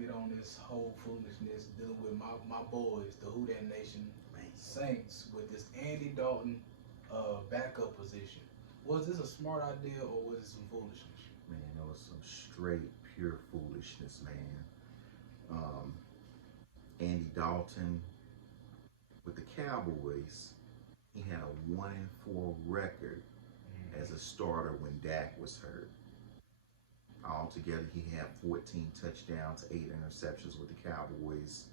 get on this whole foolishness dealing with my boys, the Who That Nation Saints, with this Andy Dalton backup position. Was this a smart idea or was it some foolishness? Man, that was some straight, pure foolishness, man. Andy Dalton with the Cowboys, he had a 1-4 record as a starter when Dak was hurt. Altogether, he had 14 touchdowns, 8 interceptions with the Cowboys.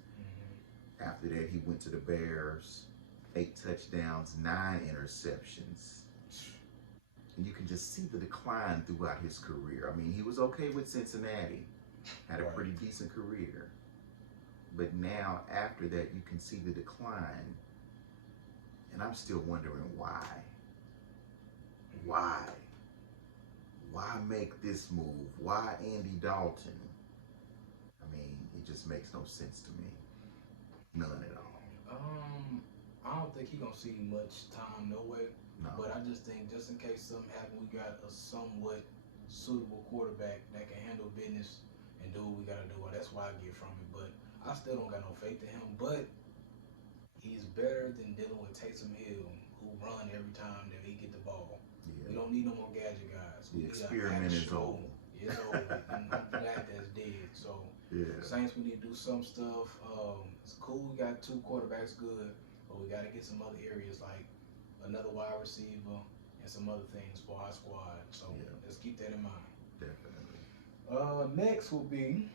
After that, he went to the Bears, 8 touchdowns, 9 interceptions. And you can just see the decline throughout his career. I mean, he was okay with Cincinnati, had a pretty decent career. But now, after that, you can see the decline. And I'm still wondering why. Why? Why make this move? Why Andy Dalton? I mean, it just makes no sense to me. None at all. I don't think he's gonna see much time, no way. No. But I just think, just in case something happens, we got a somewhat suitable quarterback that can handle business and do what we gotta do. That's why I get from it. But I still don't got no faith in him. But he's better than dealing with Taysom Hill, who run every time that he get the ball. Yeah. We don't need no more gadget guys. The experiment is over. It's over. I'm glad that's dead. So Saints, we need to do some stuff. It's cool. We got 2 quarterbacks good, but we got to get some other areas like another wide receiver and some other things for our squad. So let's keep that in mind. Definitely. Next will be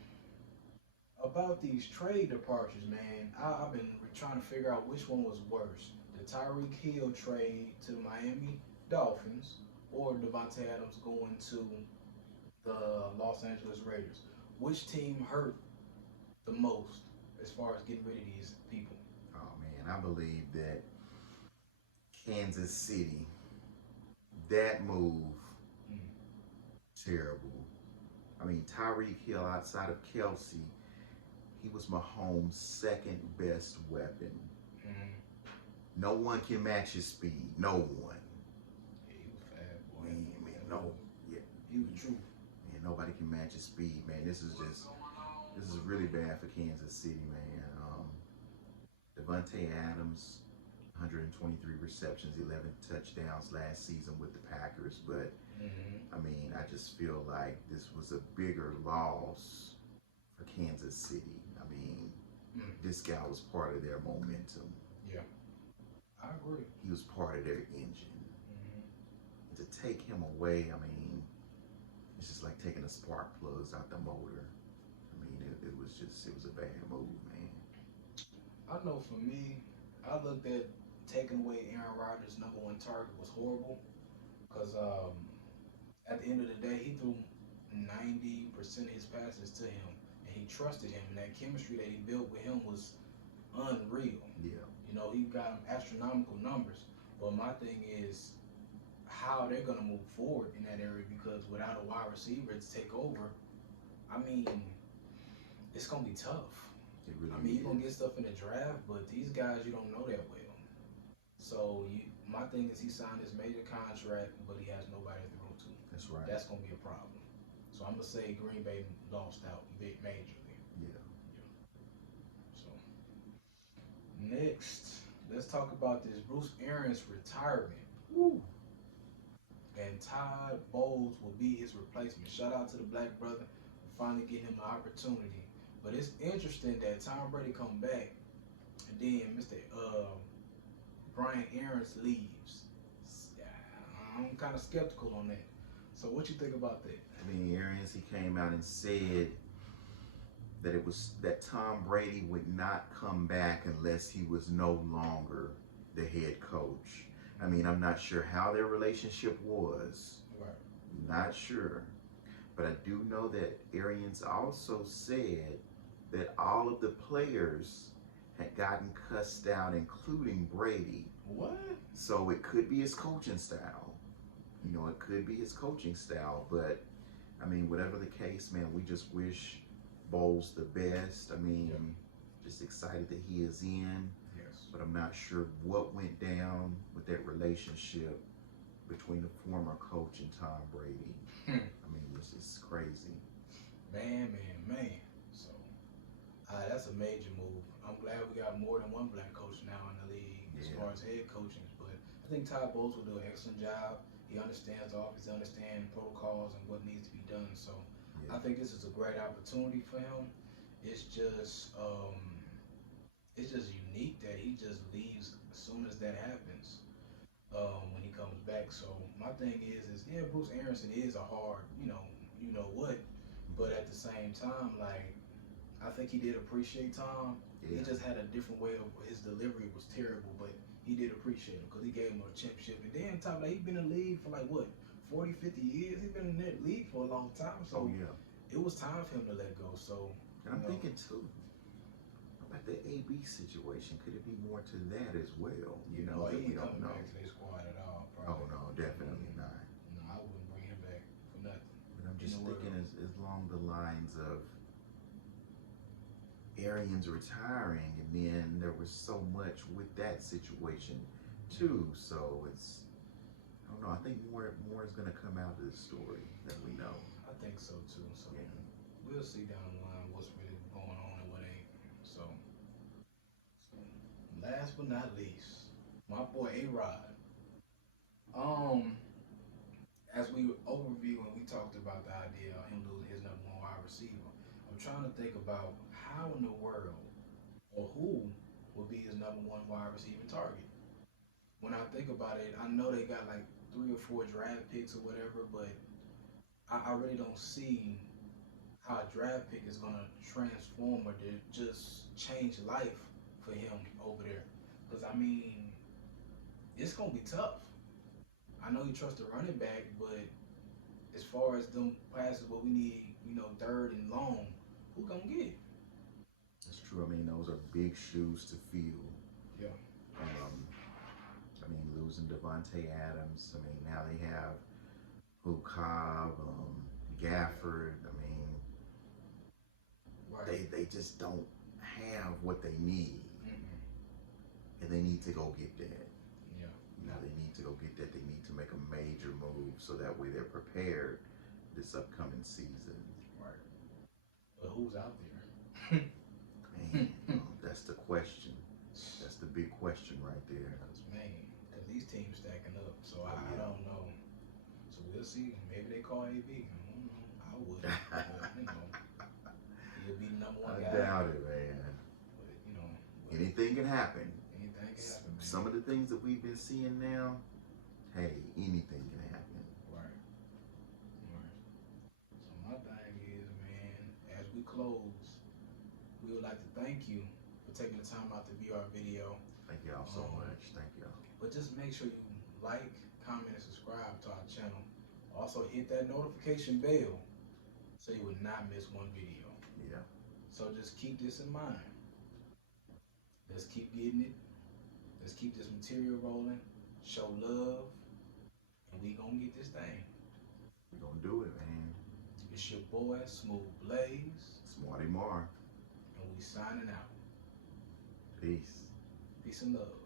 about these trade departures, man. I've been trying to figure out which one was worse. The Tyreek Hill trade to the Miami Dolphins or Devontae Adams going to the Los Angeles Raiders. Which team hurt the most as far as getting rid of these people? Oh, man, I believe that Kansas City, that move, terrible. I mean, Tyreek Hill, outside of Kelsey, he was Mahomes' second best weapon. No one can match his speed. No one. Yeah, he was fast, boy. Man, no. Yeah. He was true. Man, nobody can match his speed, man. This is really bad for Kansas City, man. Devontae Adams, 123 receptions, 11 touchdowns last season with the Packers. But, I mean, I just feel like this was a bigger loss for Kansas City. I mean, this guy was part of their momentum. Yeah, I agree. He was part of their engine. And to take him away, I mean, it's just like taking the spark plugs out the motor. I mean, it was a bad move, man. I know for me, I looked at taking away Aaron Rodgers' #1 target was horrible because at the end of the day, he threw 90% of his passes to him, and he trusted him, and that chemistry that he built with him was unreal. Yeah. You know, he got him astronomical numbers, but my thing is how they're going to move forward in that area, because without a wide receiver to take over, I mean, it's going to be tough. It really you're going to get stuff in the draft, but these guys you don't know that well. So my thing is he signed this major contract, but he has nobody to throw to. That's right. That's going to be a problem. So I'm going to say Green Bay lost out majorly. Yeah. So next, let's talk about this Bruce Arians retirement. Woo. And Todd Bowles will be his replacement. Shout out to the black brother for finally getting him an opportunity. But it's interesting that Tom Brady come back, and then Mr. Brian Arians leaves. I'm kind of skeptical on that. So what you think about that? I mean, Arians, he came out and said that Tom Brady would not come back unless he was no longer the head coach. I mean, I'm not sure how their relationship was. Right. Not sure. But I do know that Arians also said that all of the players had gotten cussed out, including Brady. What? So it could be his coaching style. You know, it could be his coaching style. But, I mean, whatever the case, man, we just wish Bowles the best. I mean, just excited that he is in. Yes. But I'm not sure what went down with that relationship between the former coach and Tom Brady. I mean, it's just crazy. Man. So that's a major move. I'm glad we got more than one black coach now in the league as far as head coaching. But I think Todd Bowles will do an excellent job. He understands the offense, understands protocols and what needs to be done. So I think this is a great opportunity for him. It's just unique that he just leaves as soon as that happens. When he comes back. So my thing is yeah, Bruce Aronson is a hard, you know what, but at the same time, like, I think he did appreciate Tom. He just had a different way of his delivery was terrible, but he did appreciate him because he gave him a championship. And then Tom, like, he's been in the league for like what, 40, 50 years. He's been in that league for a long time. So it was time for him to let go. So and I'm thinking too, about the AB situation. Could it be more to that as well? You know, he we ain't don't coming know. back to their squad at all. Probably. Oh no, definitely not. No, I wouldn't bring him back for nothing. But I'm just thinking as along the lines of Arians retiring, and then there was so much with that situation too. So it's, I don't know. I think more is going to come out of this story than we know. I think so too. So we'll see down the line what's really going on and what ain't. So last but not least, my boy A-Rod. As we overview and we talked about the idea of him losing his number one wide receiver, I'm trying to think about how in the world or who will be his number one wide receiver target. When I think about it, I know they got like 3 or 4 draft picks or whatever, but I really don't see how a draft pick is going to transform or to just change life for him over there. Because, I mean, it's going to be tough. I know you trust the running back, but as far as them passes, what we need, third and long, who going to get it? That's true. I mean, those are big shoes to fill. Yeah. I mean, losing Devontae Adams. I mean, now they have Cobb, Gafford. I mean, they just don't have what they need, and they need to go get that. Yeah. They need to go get that. They need to make a major move so that way they're prepared this upcoming season. Right. But who's out there? Man, that's the question. That's the big question right there. Because these teams stacking up, so I don't know. So we'll see. Maybe they call AB. I would. But, he'll be the number one guy. I doubt it, man. But, anything can happen. Anything can happen, man. Some of the things that we've been seeing now, hey, anything can happen. Right. So my thing is, man, as we close, we would like to thank you for taking the time out to view our video. Thank y'all so much. Thank y'all. But just make sure you like, comment, and subscribe to our channel. Also hit that notification bell so you would not miss one video. Yeah. So just keep this in mind. Let's keep getting it. Let's keep this material rolling. Show love. And we gonna get this thing. We're gonna do it, man. It's your boy, Smooth Blaze. It's Marty Mar. And we signing out. Peace. Peace and love.